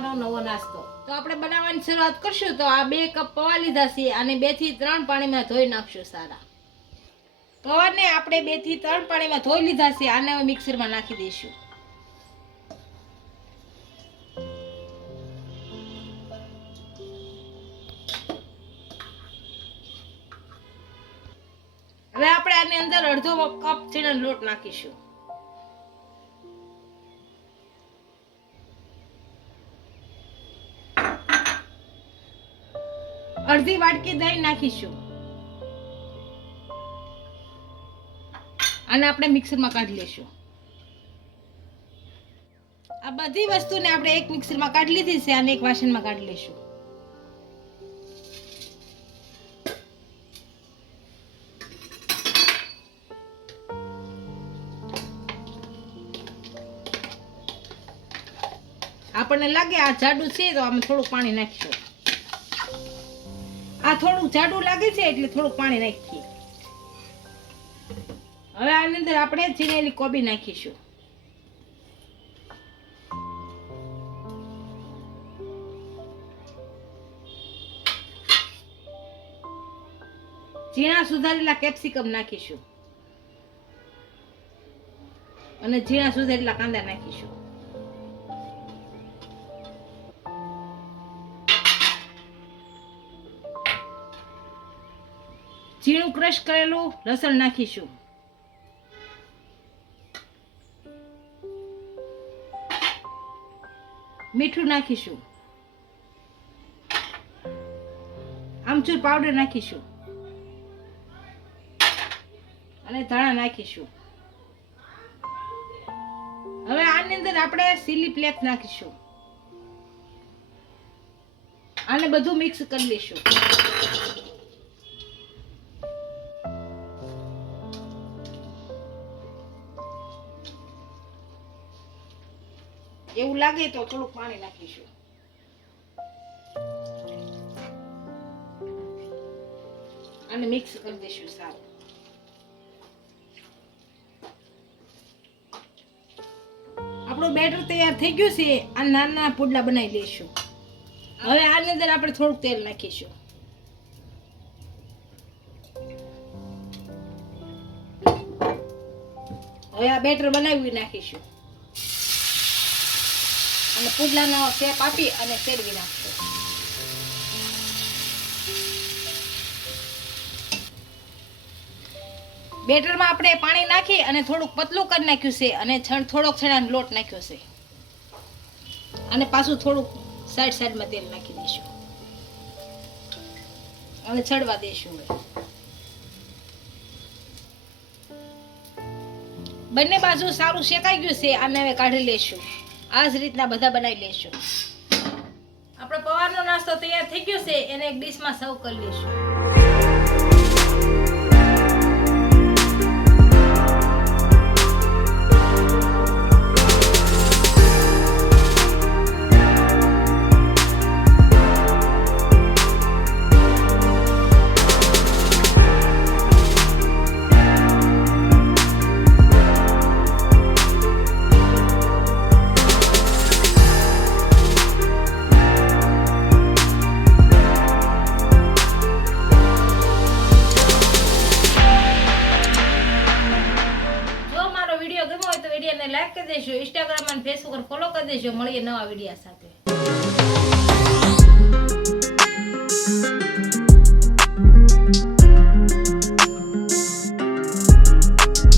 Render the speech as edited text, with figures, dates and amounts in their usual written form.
પૌવાનો નવો નાસ્તો. તો આપણે બનાવવાની શરૂઆત કરશું. તો આ 2 કપ પૌવા લીધા છે અને 2 થી 3 પાણીમાં ધોઈ નાખશું સારા. પૌવાને આપણે 2 થી 3 પાણીમાં ધોઈ લીધા છે. આને હવે મિક્સરમાં નાખી દઈશું. હવે આપણે આની અંદર અડધો કપ ચણાનો લોટ નાખીશું. અડધી વાટકી દહીં નાખીશું. અને આપણે મિક્સરમાં કાઢી લેશું. આ બધી વસ્તુને આપણે એક મિક્સરમાં કાઢી લીધી છે અને એક વાસણમાં કાઢી લેશું. આપણને લાગે આ જાડું છે તો આમાં થોડું પાણી નાખીશું. આ થોડું જાડું લાગે છે એટલે થોડું પાણી નાખીએ. હવે આની અંદર આપણે છીણેલી કોબી નાખીશું. ઝીણા સુધારેલા કેપ્સિકમ નાખીશું અને ઝીણા સુધારેલા કાંદા નાખીશું. ઝીણું ક્રશ કરેલું લસણ નાખીશું. મીઠું નાખીશું. આમચૂર પાવડર નાખીશું અને ધાણા નાખીશું. હવે આની અંદર આપણે ચીલી ફ્લેક્સ નાખીશું. આને બધું મિક્સ કરી લઈશું. એવું લાગે તો થોડું પાણી નાખીશું. અને મિક્સ કરી દઈશું સારું. આપણું બેટર તૈયાર થઈ ગયું છે. આ નાના પુડલા બનાવી લઈશું. હવે આની અંદર આપણે થોડુંક તેલ નાખીશું. હવે આ બેટર બનાવી નાખીશું અને પુડલાનો શેપ આપી અને ફેરવી નાખશું. બેટરમાં આપણે પાણી નાખી અને થોડુંક પતલું કરી નાખ્યું છે અને થોડોક છણાનો લોટ નાખ્યો છે. અને પાછું થોડુંક સાઈડમાં તેલ નાખી દઈશું અને છડવા દઈશું. બંને બાજુ સારું શેકાઈ ગયું છે. આને હવે કાઢી લેશું. આ જ રીતના બધા બનાવી લેશું. આપણો પૌવાનો નાસ્તો તૈયાર થઈ ગયો છે. એને એક ડીશમાં સર્વ કરી લઈશું. વિડીયો ગમ્યો હોય તો વિડીયોને લાઈક કરી દેજો. ઇન્સ્ટાગ્રામ અને ફેસબુક પર ફોલો કરી દેજો. મળીએ નવા વિડીયો સાથે.